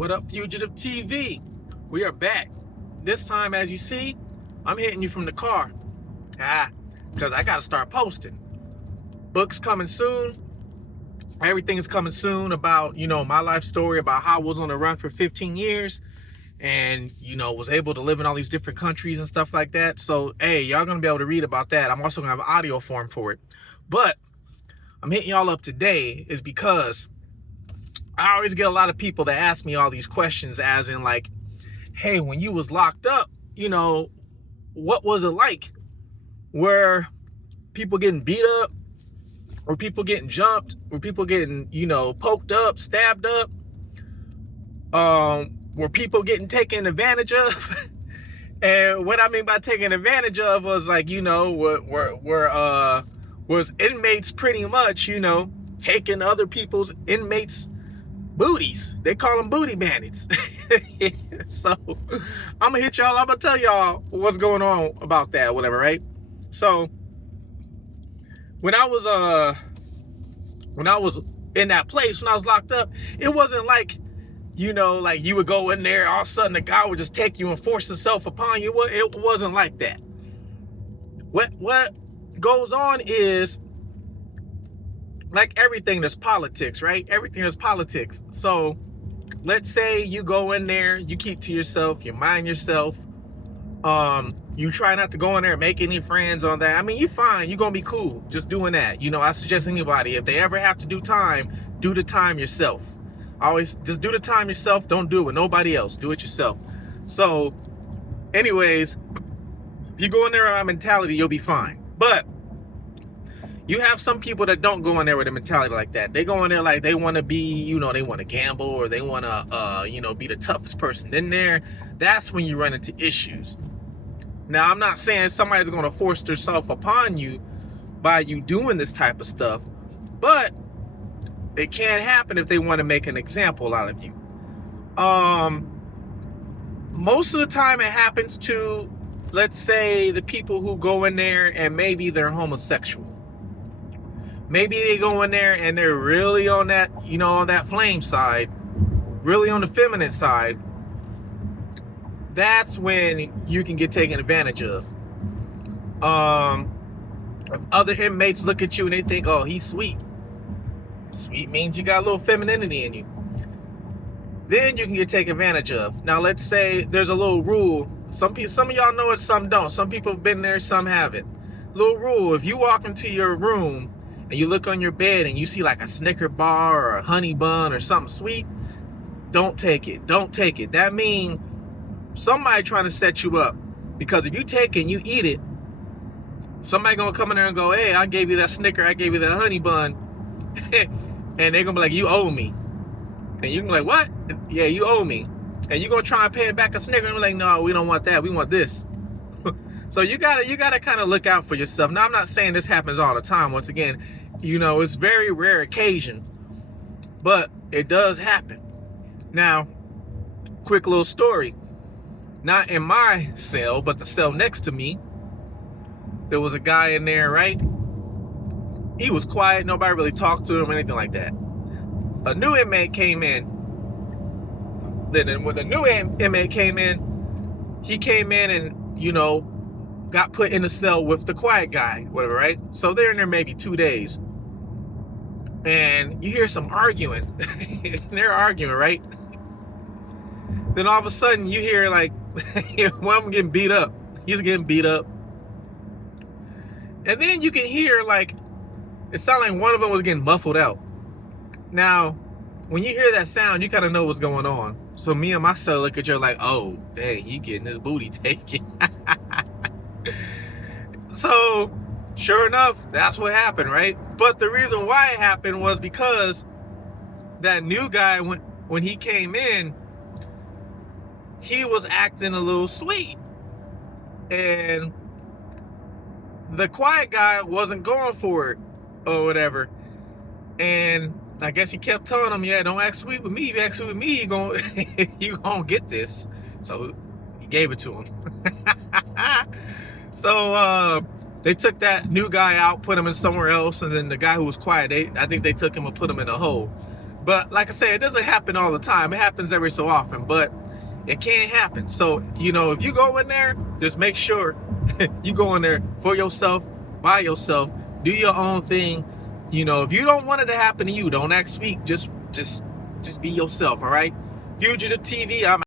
What up, Fugitive TV? We are back. This time, as you see, I'm hitting you from the car. Because I got to start posting. Books coming soon. Everything is coming soon about, my life story, about how I was on the run for 15 years and, was able to live in all these different countries and stuff like that. So, hey, y'all going to be able to read about that. I'm also going to have an audio form for it. But I'm hitting y'all up today is because I always get a lot of people that ask me all these questions as in like, hey, when you was locked up, what was it like? Were people getting beat up? Were people getting jumped? Were people getting, poked up, stabbed up? Were people getting taken advantage of? And what I mean by taking advantage of was like, was inmates pretty much, taking other people's inmates' booties. They call them booty bandits. So I'm gonna hit y'all. I'm gonna tell y'all what's going on about that, whatever, right? So when I was in that place, when I was locked up, it wasn't like, like you would go in there, all of a sudden the guy would just take you and force himself upon you. It wasn't like that. What goes on is, like everything, there's politics, right? Everything is politics. So let's say you go in there, you keep to yourself, you mind yourself. You try not to go in there and make any friends on that. I mean, you're fine. You're going to be cool just doing that. I suggest anybody, if they ever have to do the time yourself. Always just do the time yourself. Don't do it with nobody else. Do it yourself. So anyways, if you go in there with that mentality, you'll be fine. But you have some people that don't go in there with a mentality like that. They go in there like they want to be, they want to gamble, or they want to, be the toughest person in there. That's when you run into issues. Now, I'm not saying somebody's going to force themselves upon you by you doing this type of stuff, but it can happen if they want to make an example out of you. Most of the time it happens to, let's say, the people who go in there and maybe they're homosexual. Maybe they go in there and they're really on that, on that flame side, really on the feminine side. That's when you can get taken advantage of. If other inmates look at you and they think, oh, he's sweet. Sweet means you got a little femininity in you. Then you can get taken advantage of. Now, let's say there's a little rule. Some of y'all know it, some don't. Some people have been there, some haven't. Little rule, if you walk into your room and you look on your bed and you see like a Snicker bar or a honey bun or something sweet, don't take it. Don't take it. That means somebody trying to set you up. Because if you take it and you eat it, somebody gonna come in there and go, hey, I gave you that Snicker, I gave you that honey bun. And they're gonna be like, you owe me. And you can be like, what? Yeah, you owe me. And you're gonna try and pay it back a Snicker and be like, no, we don't want that, we want this. So you gotta kind of look out for yourself. Now, I'm not saying this happens all the time. Once again, it's very rare occasion, but it does happen. Now, quick little story. Not in my cell, but the cell next to me, there was a guy in there, right? He was quiet. Nobody really talked to him or anything like that. A new inmate came in. Then when the new inmate came in, he came in and, got put in a cell with the quiet guy, whatever, right? So they're in there maybe 2 days. And you hear some arguing. They're arguing, right? Then all of a sudden you hear like, one of them getting beat up. He's getting beat up. And then you can hear like, it sounded like one of them was getting muffled out. Now, when you hear that sound, you kind of know what's going on. So me and my cell look at you like, oh, dang, he getting his booty taken. So, sure enough, that's what happened, right? But the reason why it happened was because that new guy, when he came in, he was acting a little sweet. And the quiet guy wasn't going for it or whatever. And I guess he kept telling him, yeah, don't act sweet with me. If you act sweet with me, you gonna get this. So he gave it to him. So they took that new guy out, put him in somewhere else, and then the guy who was quiet, I think they took him and put him in a hole. But like I said, it doesn't happen all the time. It happens every so often, but it can happen. So, you know, if you go in there, just make sure you go in there for yourself, by yourself, do your own thing. You know, if you don't want it to happen to you, don't act sweet. Just be yourself, all right? Fugitive TV, I'm